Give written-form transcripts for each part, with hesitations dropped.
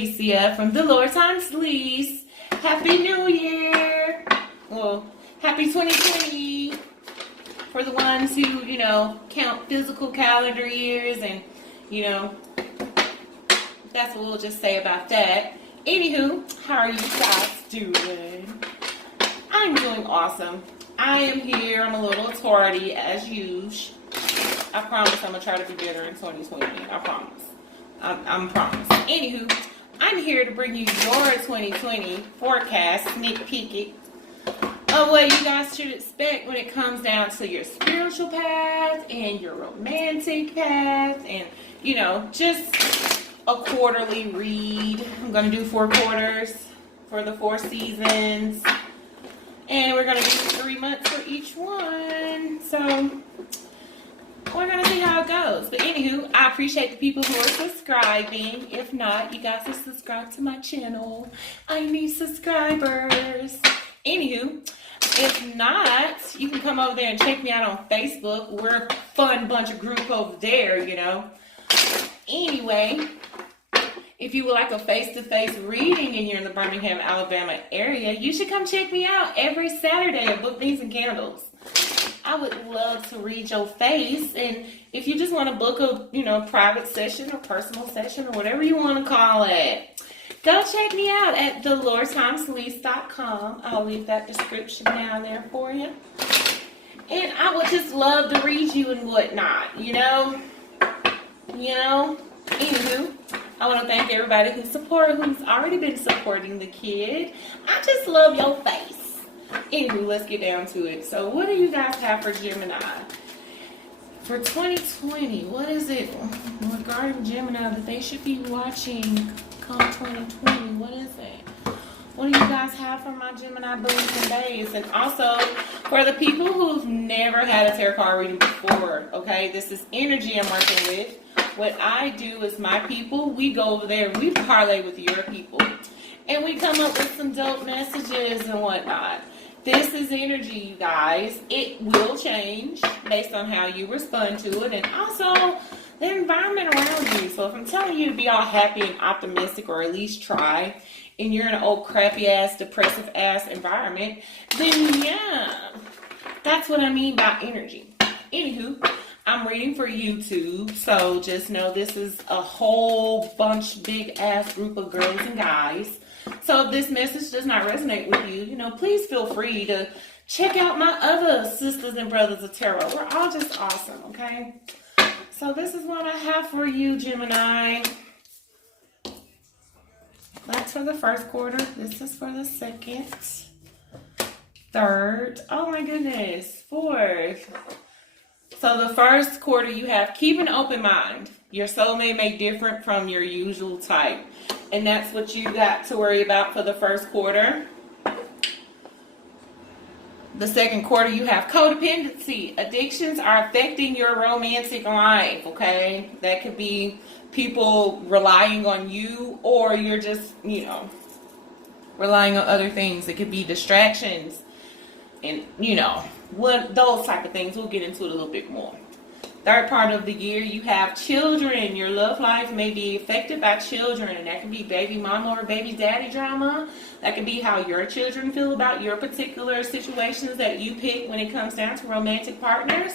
Alicia from the Lord Times Lease. Happy New Year! Well, happy 2020 for the ones who, count physical calendar years, and, that's what we'll just say about that. Anywho, how are you guys doing? I'm doing awesome. I am here. I'm a little tardy as usual. I promise I'm going to try to be better in 2020. I promise. I'm promise. Anywho, I'm here to bring you your 2020 forecast, sneak peek of what you guys should expect when it comes down to your spiritual path and your romantic path, and, just a quarterly read. I'm going to do 4 quarters for the 4 seasons. And we're going to do 3 months for each one. So we're going to see how it goes. But anywho, I appreciate the people who are subscribing. If not, you guys are subscribed to my channel. I need subscribers. Anywho, if not, you can come over there and check me out on Facebook. We're a fun bunch of group over there, Anyway, if you would like a face-to-face reading and you're in the Birmingham, Alabama area, you should come check me out every Saturday at Book, Beans, and Candles. I would love to read your face, and if you just want to book a, private session or personal session or whatever you want to call it, go check me out at thelordtimeslease.com. I'll leave that description down there for you. And I would just love to read you and whatnot, Anywho, I want to thank everybody who's already been supporting the kid. I just love your face. Anywho, let's get down to it. So what do you guys have for Gemini? For 2020, what is it regarding Gemini that they should be watching come 2020? What is it? What do you guys have for my Gemini bullies and bays? And also, for the people who've never had a tarot card reading before, okay, this is energy I'm working with. What I do is my people, we go over there and we parlay with your people. And we come up with some dope messages and whatnot. This is energy, you guys. It will change based on how you respond to it, and also the environment around you. So if I'm telling you to be all happy and optimistic, or at least try, and you're in an old crappy ass, depressive ass environment, then yeah, that's what I mean by energy. Anywho, I'm reading for YouTube, so just know this is a whole bunch, big ass group of girls and guys. So if this message does not resonate with you, please feel free to check out my other sisters and brothers of tarot. We're all just awesome, okay? So this is what I have for you, Gemini. That's for the first quarter. This is for the second, third, oh my goodness, fourth. So the first quarter, you have keep an open mind. Your soulmate may differ from your usual type. And that's what you got to worry about for the first quarter. The second quarter, you have codependency. Addictions are affecting your romantic life, okay? That could be people relying on you, or you're just, relying on other things. It could be distractions and, those type of things. We'll get into it a little bit more. Third part of the year, you have children. Your love life may be affected by children, and that can be baby mama or baby daddy drama. That can be how your children feel about your particular situations that you pick when it comes down to romantic partners.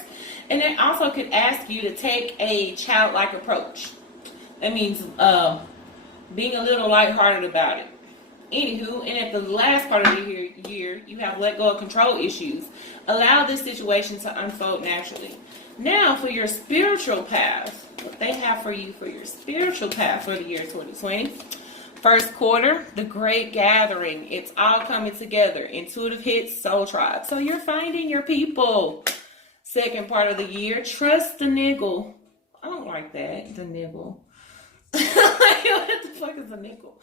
And it also could ask you to take a childlike approach. That means being a little lighthearted about it. Anywho, and at the last part of the year, you have let go of control issues. Allow this situation to unfold naturally. Now, for your spiritual path, what they have for you for your spiritual path for the year 2020. First quarter, the great gathering. It's all coming together. Intuitive hits, soul tribe. So you're finding your people. Second part of the year, trust the niggle. I don't like that, the niggle. What the fuck is a nickel?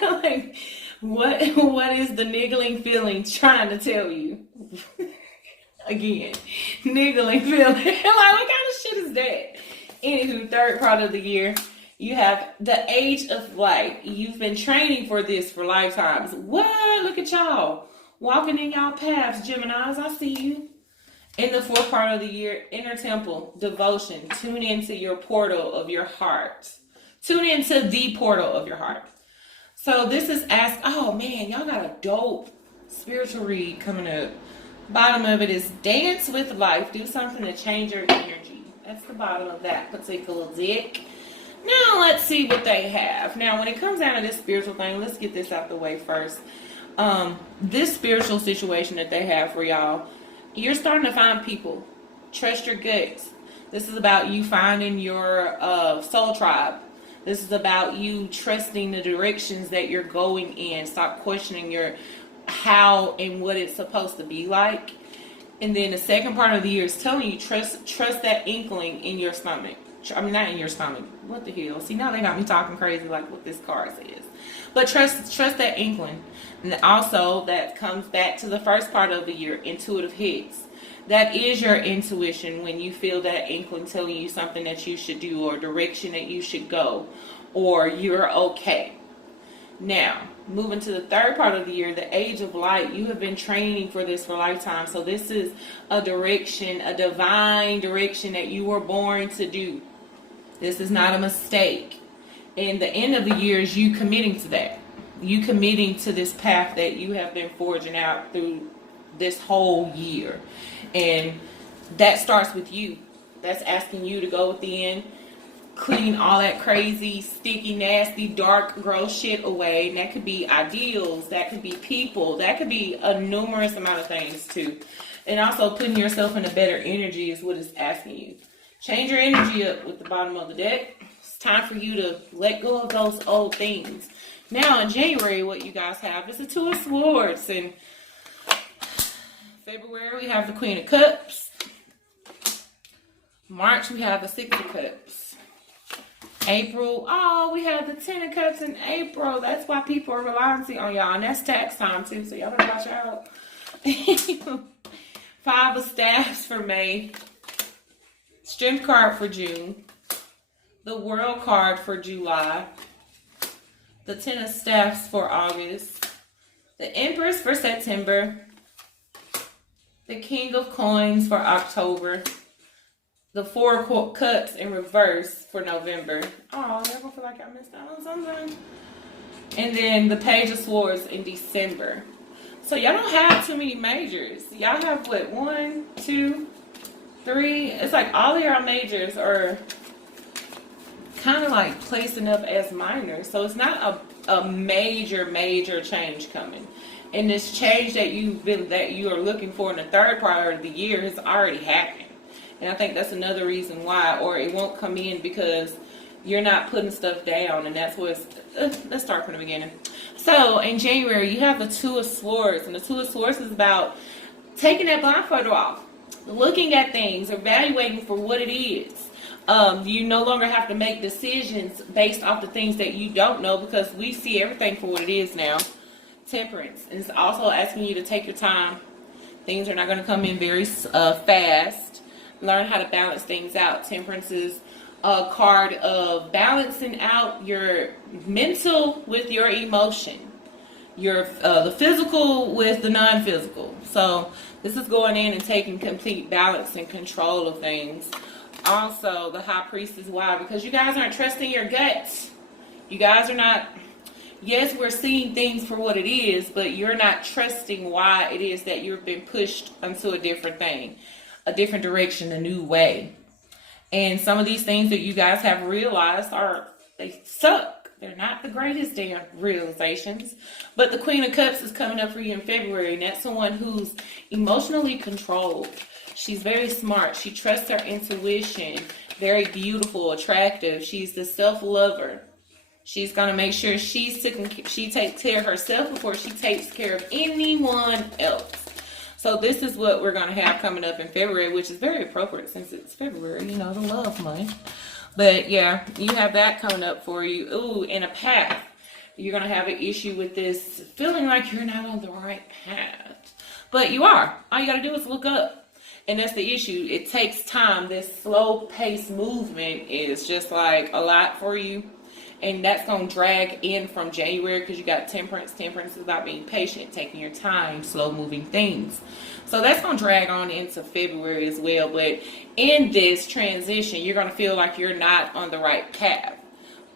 Like, what is the niggling feeling trying to tell you? Again, niggling feeling. Like, what kind of shit is that? Anywho, third part of the year, you have the age of light. You've been training for this for lifetimes. What? Look at y'all. Walking in y'all paths, Geminis. I see you. In the fourth part of the year, inner temple, devotion. Tune into your portal of your heart. Tune into the portal of your heart. So this is ask. Oh man, y'all got a dope spiritual read coming up. Bottom of it is dance with life. Do something to change your energy. That's the bottom of that particular deck. Now let's see what they have. Now when it comes down to this spiritual thing, let's get this out the way first. This spiritual situation that they have for y'all, you're starting to find people. Trust your guts. This is about you finding your soul tribe. This is about you trusting the directions that you're going in. Stop questioning your how and what it's supposed to be like. And then the second part of the year is telling you trust that inkling in your stomach. I mean, not in your stomach. What the hell? See, now they got me talking crazy like what this card says. But trust that inkling. And also that comes back to the first part of the year, intuitive hits. That is your intuition when you feel that inkling telling you something that you should do or direction that you should go or you're okay. Now, moving to the third part of the year, the age of light. You have been training for this for a lifetime. So this is a direction, a divine direction that you were born to do. This is not a mistake. And the end of the year is you committing to that. You committing to this path that you have been forging out through this whole year. And that starts with you. That's asking you to go within, clean all that crazy, sticky, nasty, dark, gross shit away. And that could be ideals, that could be people, that could be a numerous amount of things too. And also putting yourself in a better energy is what it's asking you. Change your energy up with the bottom of the deck. It's time for you to let go of those old things. Now in January, what you guys have is the Two of Swords. And February, we have the Queen of Cups. March, we have the Six of Cups. April, oh, we have the Ten of Cups in April. That's why people are relying on y'all. And that's tax time, too, so y'all better watch out. Five of Staffs for May. Strength card for June. The World card for July. The Ten of Staffs for August. The Empress for September. The King of Coins for October. The Four of Cups in reverse for November. Oh, I never feel like I missed out on something. And then the Page of Swords in December. So y'all don't have too many majors. Y'all have what? 1, 2, 3. It's like all of your majors are kind of like placing up as minors. So it's not a major change coming. And this change that you are looking for in the third part of the year has already happened. And I think that's another reason why, or it won't come in because you're not putting stuff down. And that's what's, let's start from the beginning. So in January, you have the Two of Swords. And the Two of Swords is about taking that blindfold off, looking at things, evaluating for what it is. You no longer have to make decisions based off the things that you don't know because we see everything for what it is now. Temperance. And it's also asking you to take your time. Things are not going to come in very fast. Learn how to balance things out. Temperance is a card of balancing out your mental with your emotion. Your the physical with the non-physical. So this is going in and taking complete balance and control of things. Also, the High Priestess. Why? Because you guys aren't trusting your guts. You guys are not. Yes, we're seeing things for what it is, but you're not trusting why it is that you've been pushed into a different thing, a different direction, a new way. And some of these things that you guys have realized they suck. They're not the greatest damn realizations. But the Queen of Cups is coming up for you in February, and that's someone who's emotionally controlled. She's very smart. She trusts her intuition. Very beautiful, attractive. She's the self-lover. She's going to make sure she takes care of herself before she takes care of anyone else. So this is what we're going to have coming up in February, which is very appropriate since it's February, the love month. But yeah, you have that coming up for you. Ooh, in a path. You're going to have an issue with this feeling like you're not on the right path. But you are. All you got to do is look up. And that's the issue. It takes time. This slow-paced movement is just like a lot for you. And that's going to drag in from January because you got temperance. Temperance is about being patient, taking your time, slow-moving things. So that's going to drag on into February as well. But in this transition, you're going to feel like you're not on the right path.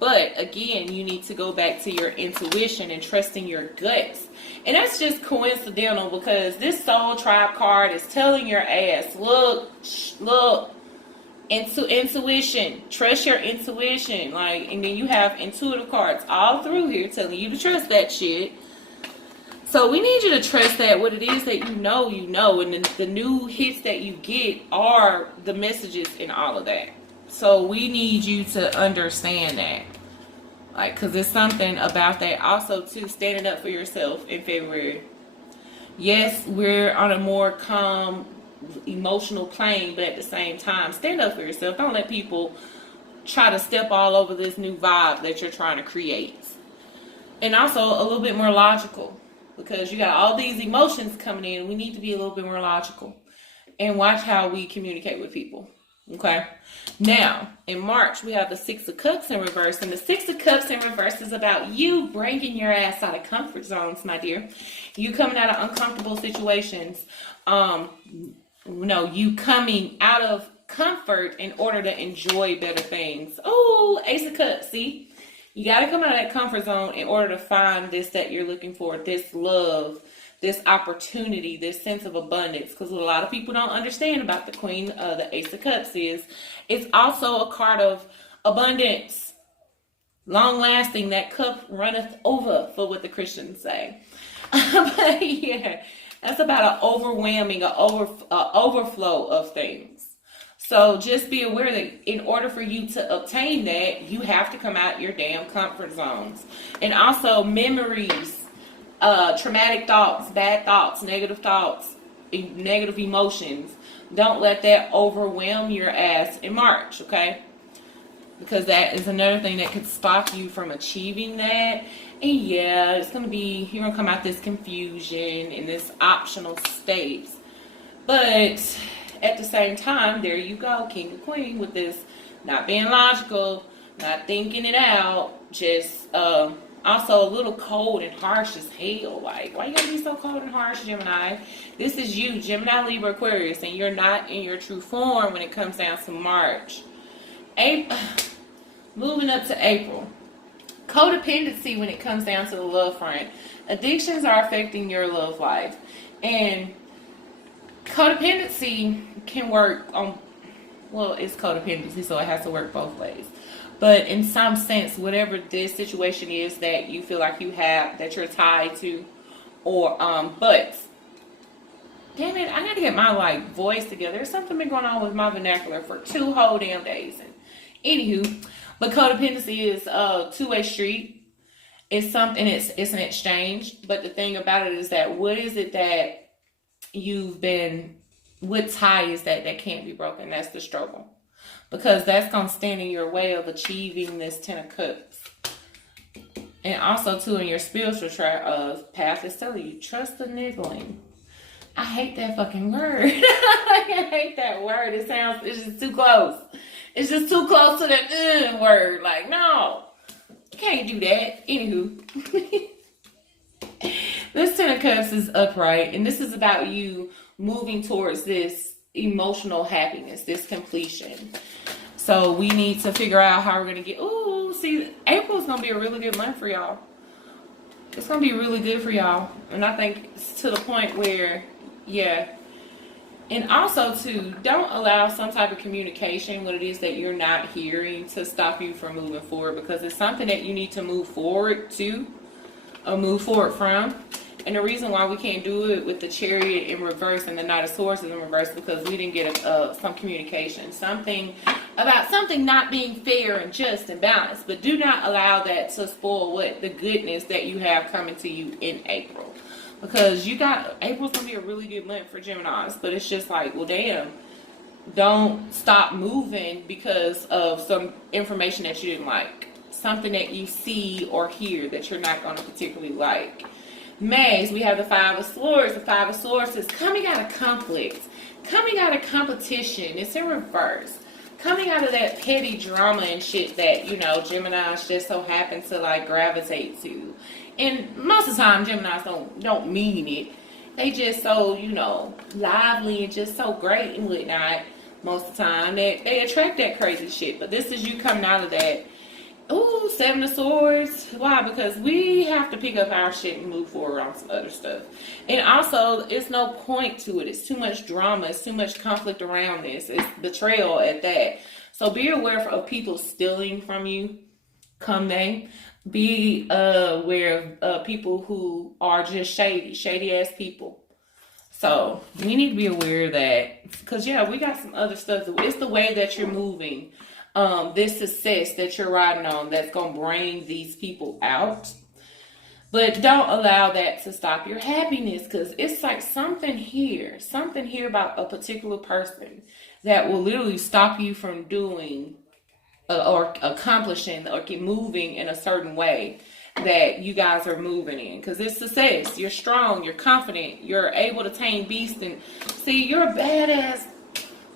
But again, you need to go back to your intuition and trusting your guts. And that's just coincidental because this soul tribe card is telling your ass, look, intuition, trust your intuition. Like, and then you have intuitive cards all through here telling you to trust that shit. So we need you to trust that what it is that you know, and the new hits that you get are the messages in all of that. So we need you to understand that. Like, because there's something about that. Also, too, standing up for yourself in February. Yes, we're on a more calm, emotional plane, but at the same time, stand up for yourself. Don't let people try to step all over this new vibe that you're trying to create. And also, a little bit more logical. Because you got all these emotions coming in. We need to be a little bit more logical. And watch how we communicate with people. Okay? Now, in March, we have the Six of Cups in reverse. And the Six of Cups in reverse is about you breaking your ass out of comfort zones, my dear. You coming out of uncomfortable situations. You coming out of comfort in order to enjoy better things. Oh, Ace of Cups, see? You got to come out of that comfort zone in order to find this that you're looking for, this love, this opportunity, this sense of abundance. Because what a lot of people don't understand about the Queen, the Ace of Cups is, it's also a card of abundance, long lasting. That cup runneth over, for what the Christians say. But yeah, that's about an overwhelming, overflow of things. So just be aware that in order for you to obtain that, you have to come out your damn comfort zones. And also memories, traumatic thoughts, bad thoughts, negative emotions. Don't let that overwhelm your ass in March, okay? Because that is another thing that could stop you from achieving that. And yeah, it's going to be, you're going to come out this confusion in this optional state. But at the same time, there you go, king and queen, with this not being logical, not thinking it out, just also a little cold and harsh as hell. Like, why you gotta be so cold and harsh, Gemini? This is you, Gemini, Libra, Aquarius, and you're not in your true form when it comes down to March. Moving up to April. Codependency when it comes down to the love front. Addictions are affecting your love life. And codependency can work on, well, it's codependency, so it has to work both ways. But in some sense, whatever this situation is that you feel like you have, that you're tied to, or, but, damn it, I gotta get my, voice together. There's something been going on with my vernacular for 2 whole damn days. And anywho, but codependency is a two-way street. It's something, it's an exchange. But the thing about it is that what is it that what tie is that can't be broken? That's the struggle. Because that's going to stand in your way of achieving this 10 of Cups. And also, too, in your spiritual path, is telling you, trust the niggling. I hate that fucking word. I hate that word. It's just too close. It's just too close to that word. Like, no, you can't do that. Anywho. This 10 of Cups is upright, and this is about you moving towards this emotional happiness, this completion. So we need to figure out how we're going to see, April's going to be a really good month for y'all. It's going to be really good for y'all. And I think it's to the point where, yeah. And also, too, don't allow some type of communication, what it is that you're not hearing, to stop you from moving forward, because it's something that you need to move forward to. Or move forward from. And the reason why we can't do it with the Chariot in reverse and the Knight of Swords in reverse, because we didn't get some communication, something about something not being fair and just and balanced. But do not allow that to spoil the goodness that you have coming to you in April, because April's gonna be a really good month for Geminis. But it's just like, well, damn, don't stop moving because of some information that you didn't like. Something that you see or hear that you're not going to particularly like. May, we have the 5 of Swords. The 5 of Swords is coming out of conflict, coming out of competition. It's in reverse. Coming out of that petty drama and shit that, Geminis just so happen to gravitate to. And most of the time, Geminis don't mean it. They just so, lively and just so great and whatnot. Most of the time, they attract that crazy shit. But this is you coming out of that. Ooh, Seven of Swords. Why? Because we have to pick up our shit and move forward on some other stuff. And also, it's no point to it. It's too much drama. It's too much conflict around this. It's betrayal at that. So be aware of people stealing from you come May. Be aware of people who are just shady ass people. So we need to be aware of that. Because, yeah, we got some other stuff. It's the way that you're moving. This success that you're riding on that's going to bring these people out. But don't allow that to stop your happiness, because it's like something here about a particular person that will literally stop you from doing or accomplishing or moving in a certain way that you guys are moving in. Because it's success. You're strong. You're confident. You're able to tame beasts. And see, you're a badass.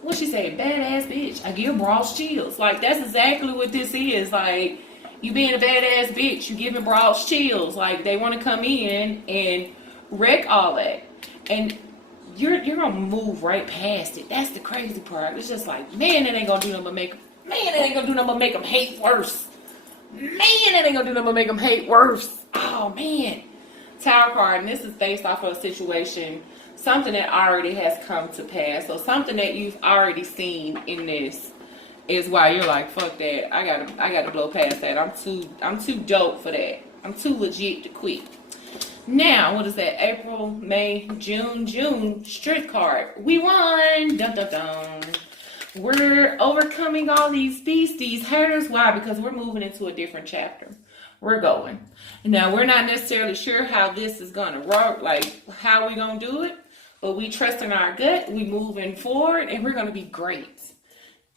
What she say? Badass bitch. I give bras chills. Like, that's exactly what this is. Like, you being a badass bitch. You giving bras chills. Like, they want to come in and wreck all that. And you're going to move right past it. That's the crazy part. It's just like, man, it ain't going to do nothing but make them hate worse. Man, it ain't going to do nothing but make them hate worse. Oh, man. Tower card. And this is based off of a situation, something that already has come to pass. So something that you've already seen in this is why you're like, fuck that. I gotta blow past that. I'm too dope for that. I'm too legit to quit. Now, what is that? April, May, June, strength card. We won. Dun dun dun. We're overcoming all these beasts, these haters. Why? Because we're moving into a different chapter. We're going. Now, we're not necessarily sure how this is going to work, like how we going to do it, but we trust in our gut. We moving forward, and we're going to be great.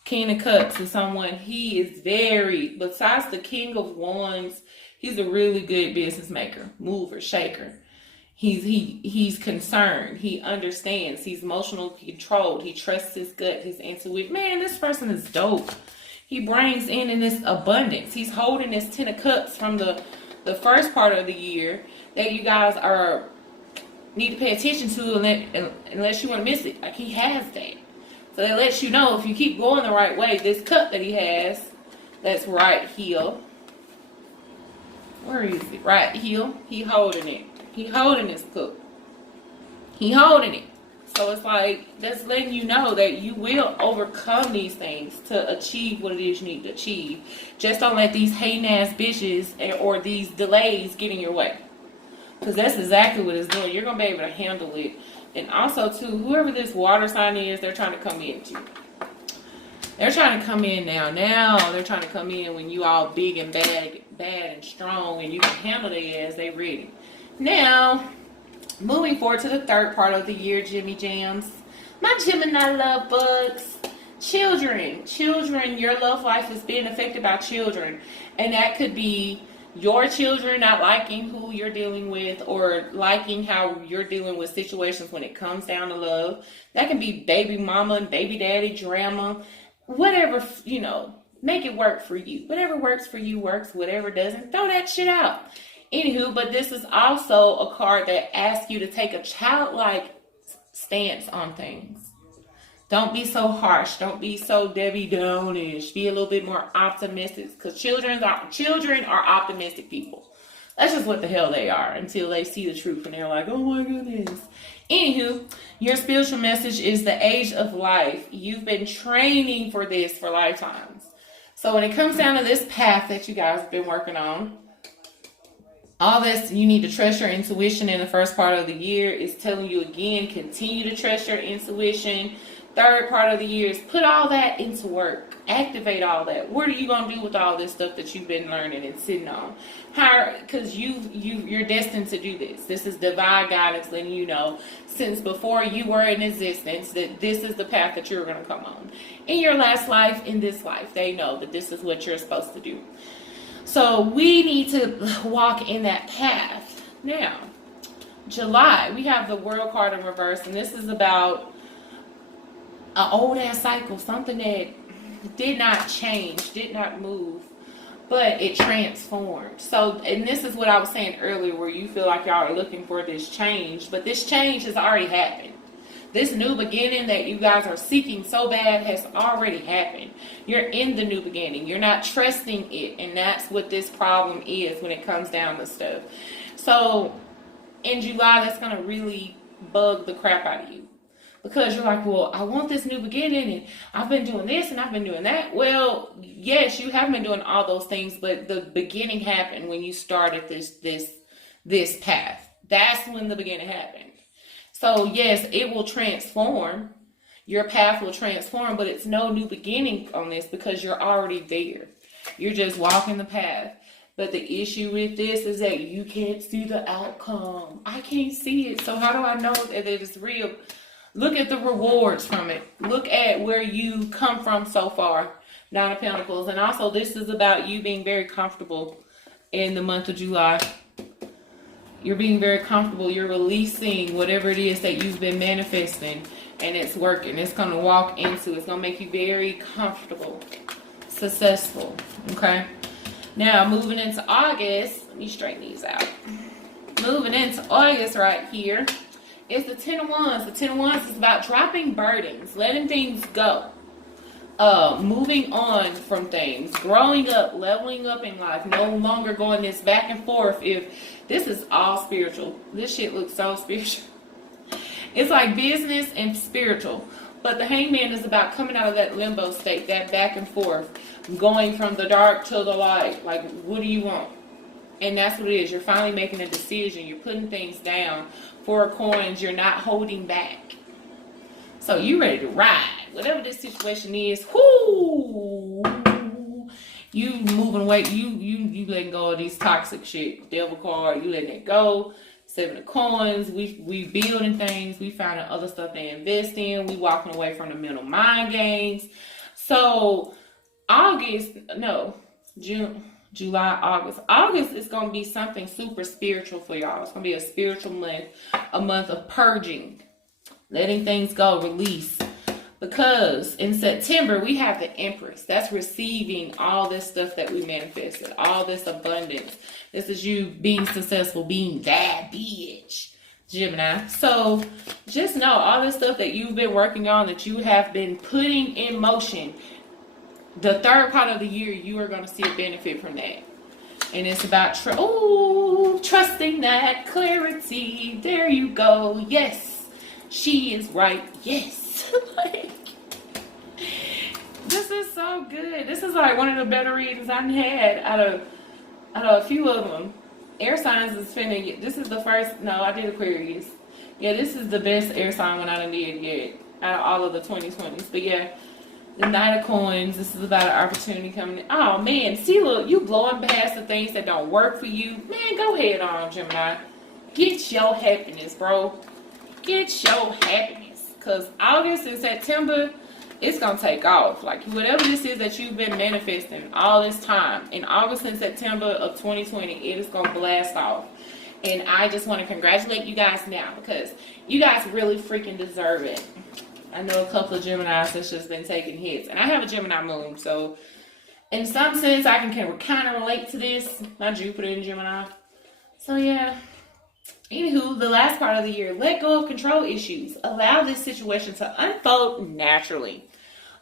King of Cups is someone, he is very, besides the King of Wands, he's a really good business maker, mover, shaker. He's concerned. He understands. He's emotionally controlled. He trusts his gut, his intuition. Man, this person is dope. He brings in this abundance. He's holding this 10 of Cups from the first part of the year that you guys need to pay attention to unless you want to miss it. Like, he has that. So that lets you know if you keep going the right way, this cup that he has, that's right here. Where is it? Right here. He holding it. He holding this cup. He holding it. So it's like, that's letting you know that you will overcome these things to achieve what it is you need to achieve. Just don't let these hating ass bitches or these delays get in your way. Because that's exactly what it's doing. You're going to be able to handle it. And also, too, whoever this water sign is, they're trying to come in to you. They're trying to come in now. Now they're trying to come in when you all big and bad and strong and you can handle their ass. They ready. Now, moving forward to the third part of the year, Jimmy Jams. My Gemini love bugs. Children, your love life is being affected by children. And that could be your children not liking who you're dealing with or liking how you're dealing with situations when it comes down to love. That can be baby mama and baby daddy drama. Whatever, make it work for you. Whatever works for you works. Whatever doesn't, throw that shit out. Anywho, but this is also a card that asks you to take a childlike stance on things. Don't be so harsh. Don't be so Debbie Downish. Be a little bit more optimistic, because children are optimistic people. That's just what the hell they are until they see the truth and they're like, oh my goodness. Anywho, your spiritual message is the age of life. You've been training for this for lifetimes. So when it comes down to this path that you guys have been working on, all this, you need to trust your intuition in the first part of the year. Is telling you again, continue to trust your intuition. Third part of the year is put all that into work. Activate all that. What are you going to do with all this stuff that you've been learning and sitting on? Because you're destined to do this. This is divine guidance letting you know since before you were in existence that this is the path that you're going to come on. In your last life, in this life, they know that this is what you're supposed to do. So we need to walk in that path. Now, July, we have the World card in reverse, and this is about an old ass cycle, something that did not change, did not move, but it transformed. So, and this is what I was saying earlier, where you feel like y'all are looking for this change, but this change has already happened. This new beginning that you guys are seeking so bad has already happened. You're in the new beginning. You're not trusting it. And that's what this problem is when it comes down to stuff. So in July, that's going to really bug the crap out of you. Because you're like, well, I want this new beginning, and I've been doing this, and I've been doing that. Well, yes, you have been doing all those things, but the beginning happened when you started this path. That's when the beginning happened. So, yes, it will transform. Your path will transform, but it's no new beginning on this because you're already there. You're just walking the path. But the issue with this is that you can't see the outcome. I can't see it. So how do I know that it is real? Look at the rewards from it. Look at where you come from so far. Nine of Pentacles. And also this is about you being very comfortable in the month of July. You're being very comfortable. You're releasing whatever it is that you've been manifesting. And it's working. It's going to walk into. It's going to make you very comfortable. Successful. Okay. Now moving into August. Let me straighten these out. Moving into August right here. It's the Ten of Wands. The Ten of Wands is about dropping burdens, letting things go, moving on from things, growing up, leveling up in life, no longer going this back and forth. If this is all spiritual, this shit looks so spiritual. It's like business and spiritual, but the Hangman is about coming out of that limbo state, that back and forth, going from the dark to the light. Like, what do you want? And that's what it is. You're finally making a decision. You're putting things down. Four of Coins, you're not holding back. So you ready to ride. Whatever this situation is, whoo, you moving away. You letting go of these toxic shit. Devil card, you letting it go. Seven of Coins, we building things. We finding other stuff to invest in. We walking away from the mental mind games. So July, August. August is going to be something super spiritual for y'all. It's going to be a spiritual month, a month of purging, letting things go, release. Because in September, we have the Empress. That's receiving all this stuff that we manifested, all this abundance. This is you being successful, being that bitch, Gemini. So just know all this stuff that you've been working on, that you have been putting in motion. The third part of the year, you are going to see a benefit from that. And it's about trusting that clarity. There you go. Yes, she is right. Yes. Like, this is so good. This is like one of the better readings I've had out of a few of them. Air signs is finna. This is the first. No, I did Aquarius. Yeah, this is the best air sign one I done did yet out of all of the 2020s. But yeah. The Knight of Coins, this is about an opportunity coming in. Oh, man. See, look, you blowing past the things that don't work for you. Man, go ahead on, Gemini. Get your happiness, bro. Get your happiness. Because August and September, it's going to take off. Like, whatever this is that you've been manifesting all this time, in August and September of 2020, it is going to blast off. And I just want to congratulate you guys now because you guys really freaking deserve it. I know a couple of Geminis that's just been taking hits. And I have a Gemini moon. So, in some sense, I can kind of relate to this. My Jupiter in Gemini. So, yeah. Anywho, the last part of the year. Let go of control issues. Allow this situation to unfold naturally.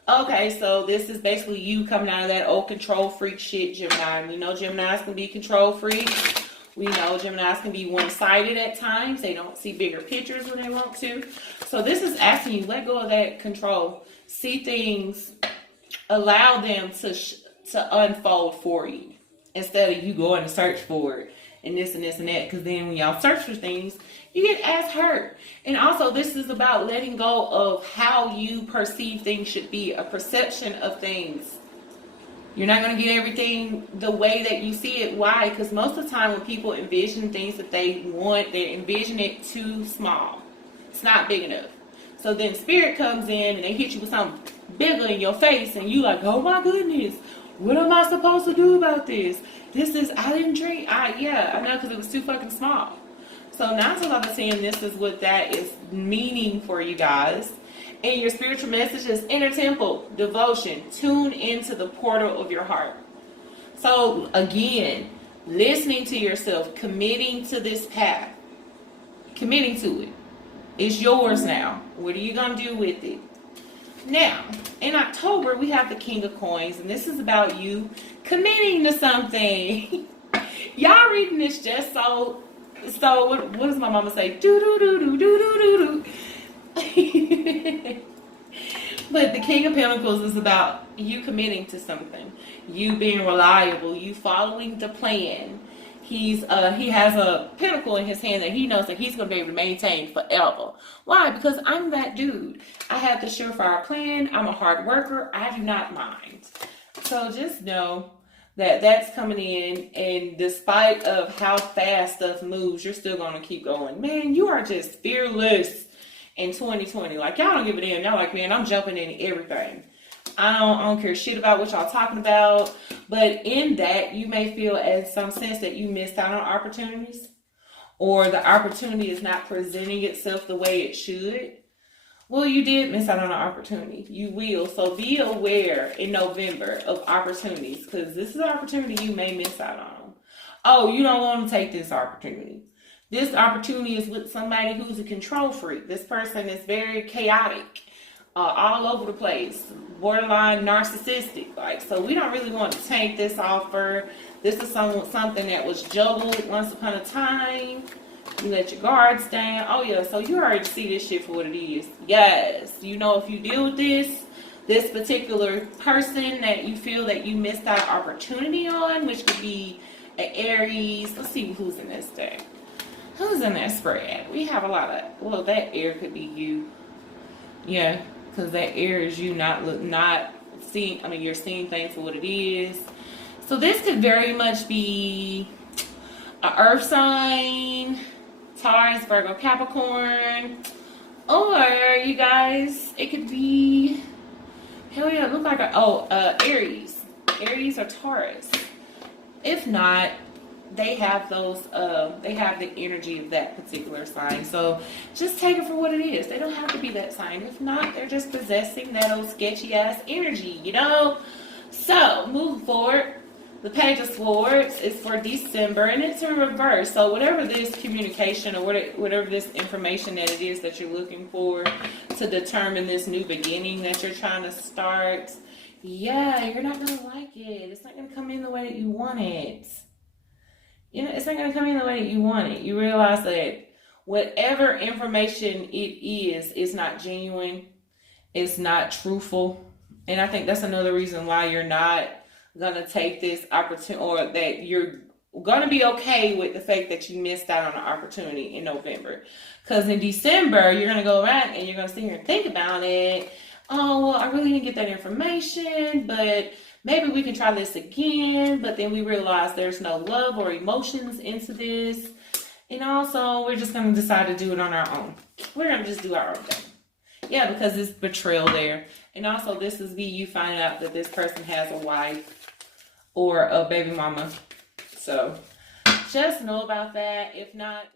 Okay, so this is basically you coming out of that old control freak shit, Gemini. We know Geminis can be control freaks. We know Geminis can be one-sided at times. They don't see bigger pictures when they want to. So this is asking you, let go of that control. See things, allow them to unfold for you. Instead of you going to search for it and this and this and that. Because then when y'all search for things, you get ass hurt. And also this is about letting go of how you perceive things should be. A perception of things. You're not going to get everything the way that you see it. Why? Because most of the time when people envision things that they want, they envision it too small. It's not big enough. So then spirit comes in and they hit you with something bigger in your face and you like, oh my goodness, what am I supposed to do about this? I didn't dream. Yeah, I know, because it was too fucking small. So 9 times out of 10, this is what that is meaning for you guys. And your spiritual message is inner temple, devotion. Tune into the portal of your heart. So again, listening to yourself, committing to this path, committing to it. It's yours now. What are you going to do with it? Now, in October, we have the King of Coins, and this is about you committing to something. Y'all reading this just so what does my mama say? Do do do do do do do do. But the King of Pentacles is about you committing to something, you being reliable, you following the plan. He has a pentacle in his hand that he knows that he's going to be able to maintain forever. Why? Because I'm that dude. I have the surefire plan. I'm a hard worker. I do not mind. So just know that that's coming in, and despite of how fast stuff moves, you're still going to keep going. Man, you are just fearless in 2020. Like, y'all don't give a damn. Y'all like, man, I'm jumping in everything. I don't care shit about what y'all talking about. But in that, you may feel in some sense that you missed out on opportunities, or the opportunity is not presenting itself the way it should. Well, you did miss out on an opportunity. You will. So be aware in November of opportunities, because this is an opportunity you may miss out on. Oh, you don't want to take this opportunity. This opportunity is with somebody who's a control freak. This person is very chaotic. All over the place, borderline narcissistic. Like, so we don't really want to take this offer. This is something that was juggled once upon a time. You let your guards down. Oh yeah, so you already see this shit for what it is. Yes, you know, if you deal with this particular person that you feel that you missed out opportunity on, which could be an Aries. Let's see who's in this deck. Who's in that spread? We have a lot of, well, that air could be you. Yeah. Because that air is you not seeing, I mean, you're seeing things for what it is. So this could very much be an earth sign, Taurus, Virgo, Capricorn. Or, you guys, it could be, hell yeah, it look like Aries. Aries or Taurus. If not, they have they have the energy of that particular sign. So just take it for what it is. They don't have to be that sign. If not, they're just possessing that old sketchy ass energy, you know? So moving forward, the Page of Swords is for December, and it's in reverse. So whatever this communication or whatever this information that it is that you're looking for to determine this new beginning that you're trying to start, yeah, you're not going to like it. It's not going to come in the way that you want it. You know, it's not going to come in the way that you want it. You realize that whatever information it is not genuine. It's not truthful. And I think that's another reason why you're not going to take this opportunity, or that you're going to be okay with the fact that you missed out on an opportunity in November. Because in December, you're going to go around and you're going to sit here and think about it. Oh, well, I really didn't get that information, but maybe we can try this again. But then we realize there's no love or emotions into this. And also, we're just going to decide to do it on our own. We're going to just do our own thing. Yeah, because it's betrayal there. And also, this is you finding out that this person has a wife or a baby mama. So, just know about that. If not...